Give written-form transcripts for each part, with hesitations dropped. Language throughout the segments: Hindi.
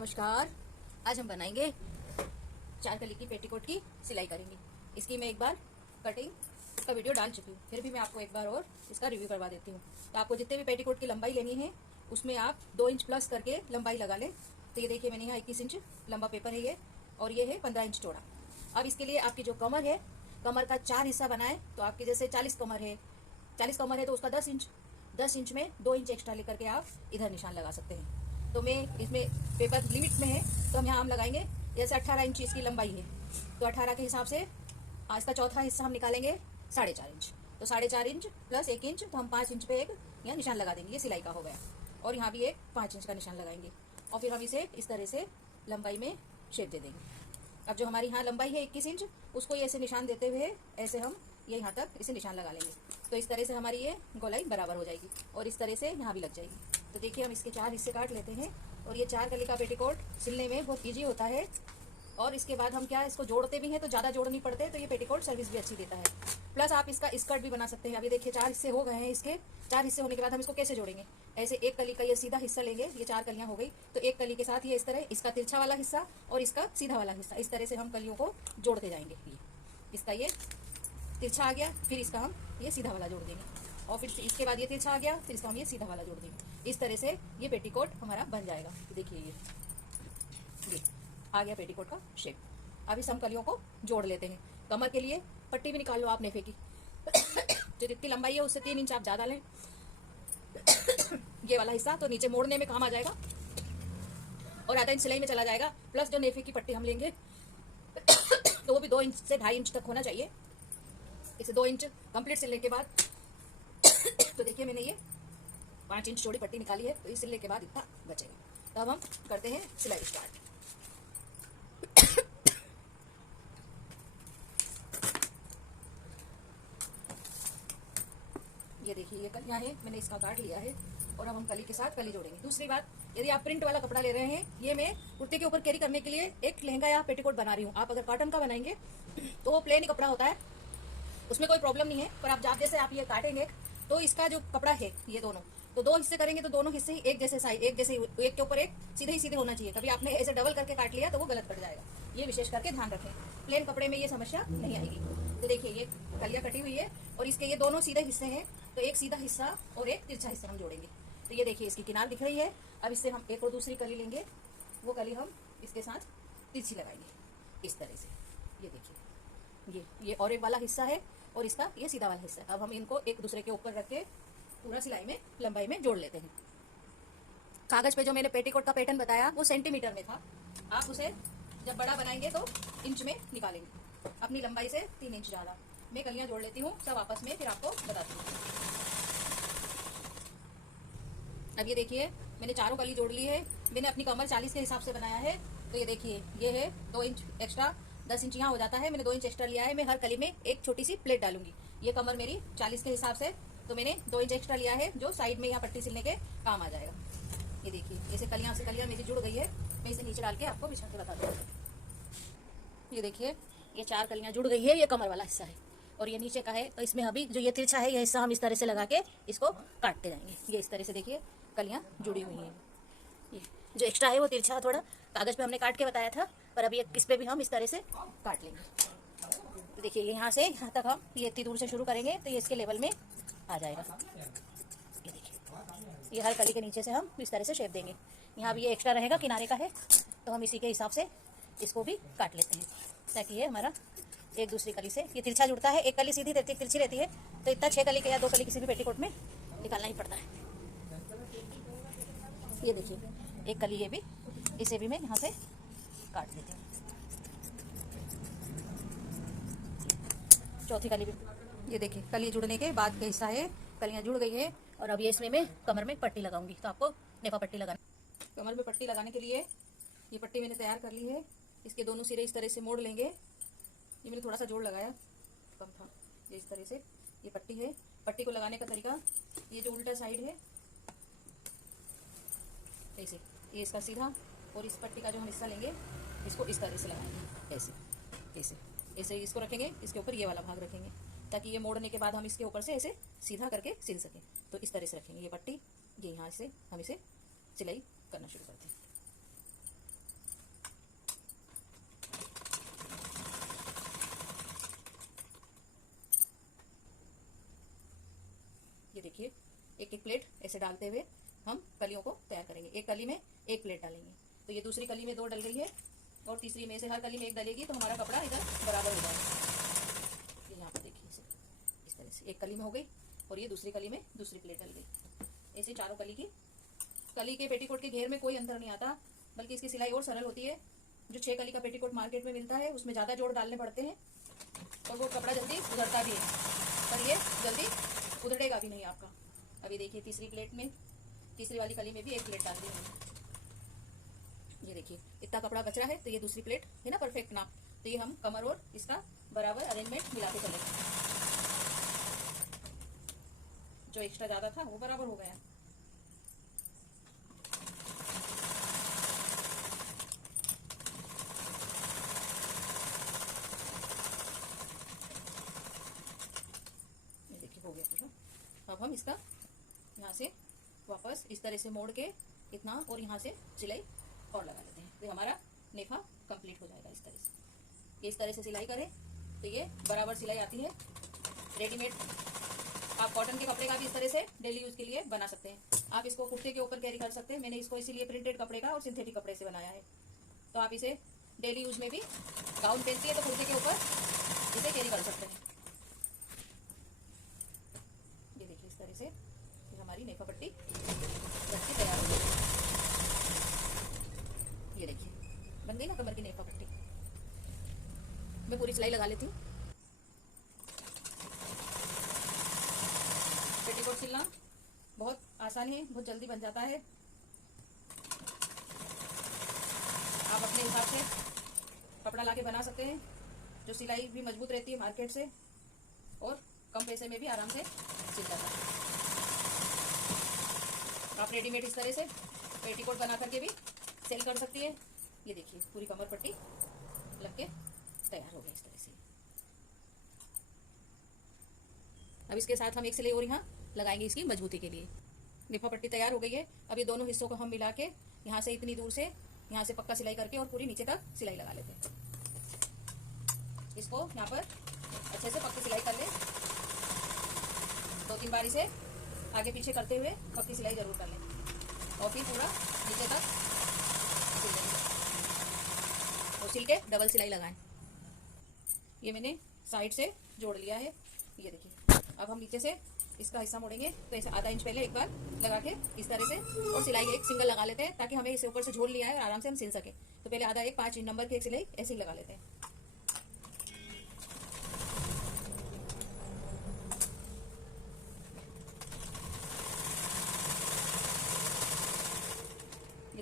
नमस्कार। आज हम बनाएंगे 4 कली की पेटीकोट की सिलाई करेंगे। इसकी मैं एक बार कटिंग का वीडियो डाल चुकी हूँ, फिर भी मैं आपको एक बार और इसका रिव्यू करवा देती हूँ। तो आपको जितने भी पेटीकोट की लंबाई लेनी है उसमें आप 2 इंच प्लस करके लंबाई लगा लें। तो ये देखिए मैंने यहाँ 21 इंच लंबा पेपर है ये, और ये है 15 इंच चौड़ा। अब इसके लिए आपकी जो कमर है, कमर का 4 हिस्सा बनाए। तो आपकी जैसे 40 कमर है तो उसका 10 इंच में 2 इंच एक्स्ट्रा लेकर के आप इधर निशान लगा सकते हैं। तो मैं इसमें पेपर लिमिट में है तो हम यहाँ लगाएंगे। जैसे 18 इंच इसकी लंबाई है तो 18 के हिसाब से आज का चौथा हिस्सा हम निकालेंगे 4.5 इंच। तो 4.5 इंच प्लस 1 इंच, तो हम 5 इंच पे एक यहाँ निशान लगा देंगे। ये सिलाई का हो गया। और यहाँ भी एक 5 इंच का निशान लगाएंगे और फिर हम इसे इस तरह से लंबाई में शेप दे देंगे। अब जो हमारी यहाँ लंबाई है 21 इंच, उसको ये ऐसे निशान देते हुए ऐसे हम ये यहाँ तक इसे निशान लगा लेंगे। तो इस तरह से हमारी ये गोलाई बराबर हो जाएगी और इस तरह से यहाँ भी लग जाएगी। तो देखिए हम इसके 4 हिस्से काट लेते हैं। और ये 4 कली का पेटीकोट सिलने में बहुत इजी होता है। और इसके बाद हम क्या इसको जोड़ते भी हैं तो ज़्यादा जोड़ नहीं पड़ते, तो ये पेटीकोट सर्विस भी अच्छी देता है। प्लस आप इसका स्कर्ट भी बना सकते हैं। अभी देखिए 4 हिस्से हो गए हैं। इसके 4 हिस्से होने के बाद हम इसको कैसे जोड़ेंगे, ऐसे एक कली का ये सीधा हिस्सा लेंगे। ये 4 कलियां हो गई, तो एक कली के साथ ये इस तरह इसका तिरछा वाला हिस्सा और इसका सीधा वाला हिस्सा, इस तरह से हम कलियों को जोड़ते जाएंगे। ये इसका ये तिरछा आ गया, फिर इसका हम ये सीधा वाला जोड़ देंगे, और फिर इसके बाद ये तिरछा आ गया, फिर इसका हम ये सीधा वाला जोड़ देंगे। इस तरह से ये पेटीकोट हमारा बन जाएगा। देखिए ये आ गया पेटीकोट का शेप। अब इस हम कलियों को जोड़ लेते हैं। कमर के लिए पट्टी भी निकाल लो आप नेफे की। जो जितनी लंबाई है उससे 3 इंच आप ज्यादा लें। ये वाला हिस्सा तो नीचे मोड़ने में काम आ जाएगा और आधा इंच सिलाई में चला जाएगा। प्लस जो नेफे की पट्टी हम लेंगे तो वो भी 2 इंच से 2.5 इंच तक होना चाहिए। इसे 2 इंच कंप्लीट सिलने के बाद तो देखिए मैंने ये 5 इंच चौड़ी पट्टी निकाली है, तो इस सिलने के बाद इतना बचेगा। तो अब हम करते हैं सिलाई स्टार्ट। ये देखिए ये कलियां हैं, मैंने इसका काट लिया है और अब हम कली के साथ कली जोड़ेंगे। दूसरी बात, यदि आप प्रिंट वाला कपड़ा ले रहे हैं, ये मैं कुर्ते के ऊपर कैरी करने के लिए एक लहंगा या पेटीकोट बना रही हूँ। आप अगर कॉटन का बनाएंगे तो वो प्लेन ही कपड़ा होता है, उसमें कोई प्रॉब्लम नहीं है। पर आप जब जैसे आप ये काटेंगे तो इसका जो कपड़ा है ये दोनों, तो 2 हिस्से करेंगे तो दोनों हिस्से ही एक जैसे साइज, एक जैसे एक के ऊपर एक सीधे ही सीधे होना चाहिए। कभी आपने ऐसे डबल करके काट लिया तो वो गलत पड़ जाएगा। ये विशेष करके ध्यान रखें, प्लेन कपड़े में ये समस्या नहीं आएगी। तो देखिए ये कलियां कटी हुई है और इसके ये दोनों सीधे हिस्से हैं, तो एक सीधा हिस्सा और एक तिरछा हिस्सा हम जोड़ेंगे। तो ये देखिए इसकी किनार दिख रही है। अब इससे हम एक और दूसरी कली लेंगे, वो कली हम इसके साथ तिरछी लगाएंगे इस तरह से। ये देखिए ये और एक वाला हिस्सा है और इसका ये सीधा वाला हिस्सा है। अब हम इनको एक दूसरे के ऊपर रख के पूरा सिलाई में लंबाई में जोड़ लेते हैं। कागज पे जो मैंने पेटीकोट का पैटर्न बताया वो सेंटीमीटर में था, आप उसे जब बड़ा बनाएंगे तो इंच में निकालेंगे, अपनी लंबाई से 3 इंच ज्यादा। मैं कलियां जोड़ लेती हूँ सब आपस में, फिर आपको बताती हूँ। अब ये देखिए मैंने चारों कली जोड़ ली है। मैंने अपनी कमर 40 के हिसाब से बनाया है। तो ये देखिए ये है 2 इंच एक्स्ट्रा, 10 इंच यहाँ हो जाता है। मैंने 2 इंच एक्स्ट्रा लिया है। मैं हर कली में एक छोटी सी प्लेट डालूंगी। ये कमर मेरी 40 के हिसाब से, तो मैंने 2 इंच एक्स्ट्रा लिया है जो साइड में यहाँ पट्टी सिलने के काम आ जाएगा। ये देखिए ऐसे कलियां से कलियां मेरी जुड़ गई है। मैं इसे नीचे डाल के आपको बिछा के बता दूंगी। ये देखिए ये 4 कलियां जुड़ गई है। ये कमर वाला हिस्सा है और ये नीचे का है। तो इसमें अभी जो ये तिरछा है ये हिस्सा हम इस तरह से लगा के इसको काटते जाएंगे। ये इस तरह से देखिए कलियां जुड़ी हुई हैं। ये जो एक्स्ट्रा है वो तिरछा थोड़ा कागज पे हमने काट के बताया था, पर अभी इस पे भी हम इस तरह से काट लेंगे। तो देखिए यहाँ से यहाँ तक हम ये इतनी दूर से शुरू करेंगे तो ये इसके लेवल में आ जाएगा। ये देखिए ये हर कली के नीचे से हम इस तरह से शेप देंगे। यहाँ भी ये एक्स्ट्रा रहेगा किनारे का है, तो हम इसी के हिसाब से इसको भी काट लेते हैं ताकि ये हमारा एक दूसरी कली से ये तिरछा जुड़ता है। एक कली सीधी रहती है, तिरछी रहती है, तो इतना 6 कली के या 2 कली किसी भी पेटीकोट में निकालना ही पड़ता है। ये देखिए एक कली ये भी, इसे भी मैं यहाँ से काट देती हूँ। चौथी कली भी ये देखिए कली जुड़ने के बाद का हिस्सा है, कलियाँ जुड़ गई है। और अब ये इसमें मैं कमर में पट्टी लगाऊंगी। तो आपको नेफा पट्टी लगाना, कमर में पट्टी लगाने के लिए ये पट्टी मैंने तैयार कर ली है। इसके दोनों सिरे इस तरह से मोड़ लेंगे। ये मैंने थोड़ा सा जोड़ लगाया, कम था। ये इस तरह से ये पट्टी है। पट्टी को लगाने का तरीका, ये जो उल्टा साइड है ऐसे, ये इसका सीधा, और इस पट्टी का जो हम हिस्सा लेंगे इसको इस तरह से लगाएंगे। ऐसे ऐसे ऐसे इसको रखेंगे, इसके ऊपर ये वाला भाग रखेंगे ताकि ये मोड़ने के बाद हम इसके ऊपर से ऐसे सीधा करके सिल सकें। तो इस तरह से रखेंगे ये पट्टी। ये यहाँ से हम इसे सिलाई करना शुरू करते हैं। एक एक प्लेट ऐसे डालते हुए हम कलियों को तैयार करेंगे। एक कली में एक प्लेट डालेंगे, तो ये दूसरी कली में 2 डल गई है और तीसरी में से हर कली में 1 डलेगी, तो हमारा कपड़ा इधर बराबर हो जाएगा। ये यहाँ पर देखिए इस तरह से एक कली में हो गई और ये दूसरी कली में दूसरी प्लेट डल गई। ऐसे चारों कली के पेटीकोट के घेर में कोई अंतर नहीं आता, बल्कि इसकी सिलाई और सरल होती है। जो 6 कली का पेटीकोट मार्केट में मिलता है उसमें ज़्यादा जोड़ डालने पड़ते हैं और वो कपड़ा जल्दी उधड़ता भी है, पर ये जल्दी उधड़ेगा भी नहीं आपका। अभी देखिए तीसरी प्लेट में, तीसरी वाली कली में भी 1 प्लेट डाल दी हमने। ये देखिए इतना कपड़ा बच रहा है, तो ये दूसरी प्लेट है ना परफेक्ट नाप, तो ये हम कमर और इसका बराबर अरेंजमेंट मिला के चलेंगे। जो एक्स्ट्रा ज़्यादा था वो बराबर हो गया। हो गया पूरा। अब हम इसका यहाँ से वापस इस तरह से मोड़ के इतना और यहाँ से सिलाई और लगा लेते हैं, तो हमारा नेफा कंप्लीट हो जाएगा। इस तरह से इस तरह से सिलाई करें तो ये बराबर सिलाई आती है। रेडीमेड आप कॉटन के कपड़े का भी इस तरह से डेली यूज के लिए बना सकते हैं। आप इसको कुर्ते के ऊपर कैरी कर सकते हैं। मैंने इसको इसीलिए प्रिंटेड कपड़े का और सिंथेटिक कपड़े से बनाया है, तो आप इसे डेली यूज में भी गाउन पहनती है तो कुर्ते के ऊपर इसे कैरी कर सकते हैं। इस तरह से हमारी नेफा पट्टी बन के तैयार हो गई। ये देखिए बन गई ना कमर की नेफा पट्टी। मैं पूरी सिलाई लगा लेती हूँ। पेटीकोट सिलना बहुत आसान है, बहुत जल्दी बन जाता है। आप अपने हिसाब से कपड़ा लाके बना सकते हैं। जो सिलाई भी मजबूत रहती है मार्केट से और कम पैसे में भी आराम से सिल जाता है। आप रेडीमेड इस तरह से पेटीकोट बना करके भी सेल कर सकती है। ये देखिए पूरी कमर पट्टी लग के तैयार हो गई इस तरह से। अब इसके साथ हम एक सिलाई और यहाँ लगाएंगे इसकी मजबूती के लिए। नेफा पट्टी तैयार हो गई है। अब ये दोनों हिस्सों को हम मिला के यहाँ से इतनी दूर से यहाँ से पक्का सिलाई करके और पूरी नीचे तक सिलाई लगा लेते हैं। इसको यहाँ पर अच्छे से पक्की सिलाई कर ले। 2-3 बार इसे आगे पीछे करते हुए पक्की सिलाई जरूर कर लें और फिर पूरा नीचे तक सिल लेंगे और सिल के डबल सिलाई लगाएं। ये मैंने साइड से जोड़ लिया है। ये देखिए अब हम नीचे से इसका हिस्सा मोड़ेंगे, तो ऐसे आधा इंच पहले एक बार लगा के इस तरह से और सिलाई एक सिंगल लगा लेते हैं, ताकि हमें इसे ऊपर से झोल लिया है और आराम से हम सिल सके। तो पहले आधा 5 नंबर की एक सिलाई ऐसे ही लगा लेते हैं।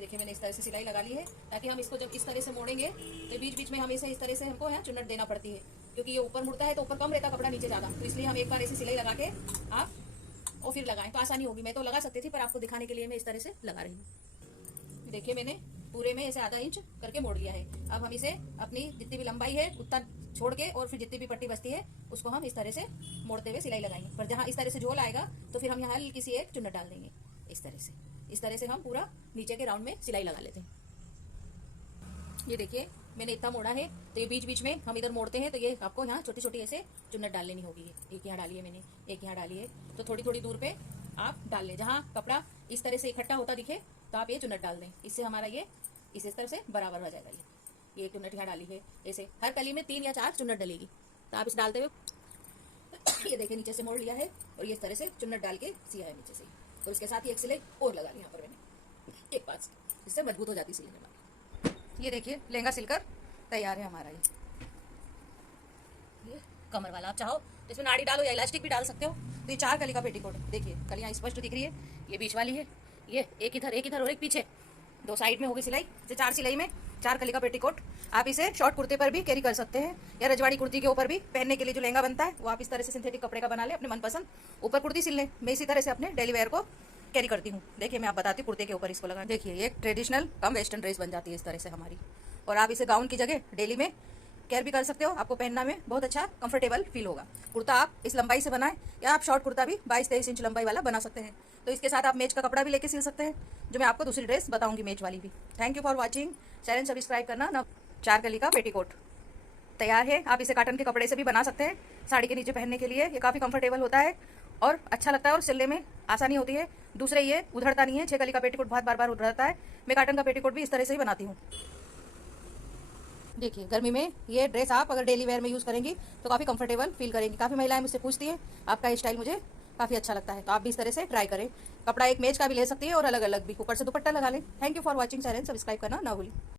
देखिए मैंने इस तरह से सिलाई लगा ली है, ताकि हम इसको जब इस तरह से मोड़ेंगे तो बीच बीच में हमें इसे इस तरह से हमको यहाँ चुन्नट देना पड़ती है, क्योंकि ये ऊपर मुड़ता है तो ऊपर कम रहता कपड़ा, नीचे ज़्यादा। तो इसलिए हम एक बार ऐसी सिलाई लगा के आप और फिर लगाएं तो आसानी होगी। मैं तो लगा सकती थी, पर आपको दिखाने के लिए मैं इस तरह से लगा रही हूँ। देखिए मैंने पूरे में ऐसे आधा इंच करके मोड़ लिया है। अब हम इसे अपनी जितनी भी लंबाई है उतना छोड़ के और फिर जितनी भी पट्टी बचती है उसको हम इस तरह से मोड़ते हुए सिलाई लगाएंगे। पर जहाँ इस तरह से झोल आएगा तो फिर हम यहाँ हल्की सी एक चुन्नट डाल देंगे इस तरह से। इस तरह से हम पूरा नीचे के राउंड में सिलाई लगा लेते हैं। ये देखिए मैंने इतना मोड़ा है, तो ये बीच बीच में हम इधर मोड़ते हैं तो ये आपको यहाँ छोटी छोटी ऐसे चुन्नट डाल लेनी होगी। एक यहाँ डाली है मैंने, एक यहाँ डाली है, तो थोड़ी थोड़ी दूर पे आप डाल लें। जहाँ कपड़ा इस तरह से इकट्ठा होता दिखे तो आप ये चुन्नट डाल दें। इससे हमारा ये इस तरह से बराबर हो जाएगा। ये एक चुन्नट यहाँ डाली है, ऐसे हर कली में 3 या 4 चुन्नट डलेगी। तो आप इस डालते हुए ये देखिए नीचे से मोड़ लिया है और ये इस तरह से चुन्नट डाल के सिया है नीचे से। और इसके साथ ही एक सिलाई और लगा ली यहाँ पर मैंने एक पास, इससे मजबूत हो जाती सिलाई हमारी। ये देखिए लहंगा सिलकर तैयार है हमारा। ये कमर वाला, आप चाहो तो इसमें नाड़ी डालो या इलास्टिक भी डाल सकते हो। तो ये 4 कली का पेटीकोट है। देखिए कलियाँ स्पष्ट दिख रही है। ये बीच वाली है, ये एक इधर और एक पीछे, 2 साइड में होगी सिलाई। जो 4 सिलाई में 4 कली का पेटीकोट। आप इसे शॉर्ट कुर्ते पर भी कैरी कर सकते हैं या रजवाड़ी कुर्ती के ऊपर भी पहनने के लिए जो लहंगा बनता है वो आप इस तरह से सिंथेटिक कपड़े का बना लें, अपने मनपसंद ऊपर कुर्ती सिल लें। मैं इसी तरह से अपने डेली वेयर को कैरी करती हूँ। देखिए मैं आप बताती हूँ कुर्ते के ऊपर इसको लगा। देखिए ये एक ट्रेडिशनल कम वेस्टर्न ड्रेस बन जाती है इस तरह से हमारी। और आप इसे गाउन की जगह डेली में केयर भी कर सकते हो। आपको पहनना में बहुत अच्छा कंफर्टेबल फील होगा। कुर्ता आप इस लंबाई से बनाएं या आप शॉर्ट कुर्ता भी 22-23 इंच लंबाई वाला बना सकते हैं। तो इसके साथ आप मैच का कपड़ा भी लेके सिल सकते हैं, जो मैं आपको दूसरी ड्रेस बताऊंगी मैच वाली भी। Thank you for watching. Channel subscribe करना ना। 4 कली का पेटीकोट तैयार है। आप इसे कॉटन के कपड़े से भी बना सकते हैं साड़ी के नीचे पहनने के लिए। ये काफ़ी कंफर्टेबल होता है और अच्छा लगता है और सिलने में आसानी होती है। दूसरे ये उधड़ता नहीं है, 6 कली का पेटीकोट बहुत बार बार उधड़ता है। मैं कॉटन का पेटीकोट भी इस तरह से ही बनाती हूँ। देखिए गर्मी में ये ड्रेस आप अगर डेली वेयर में यूज़ करेंगी तो काफ़ी कंफर्टेबल फील करेंगी। काफ़ी महिलाएं मुझसे पूछती हैं आपका ये स्टाइल मुझे काफ़ी अच्छा लगता है, तो आप भी इस तरह से ट्राई करें। कपड़ा एक मेज का भी ले सकती है और अलग अलग भी, ऊपर से दुपट्टा लगा लें। Thank you for watching, channel subscribe करना ना भूलें।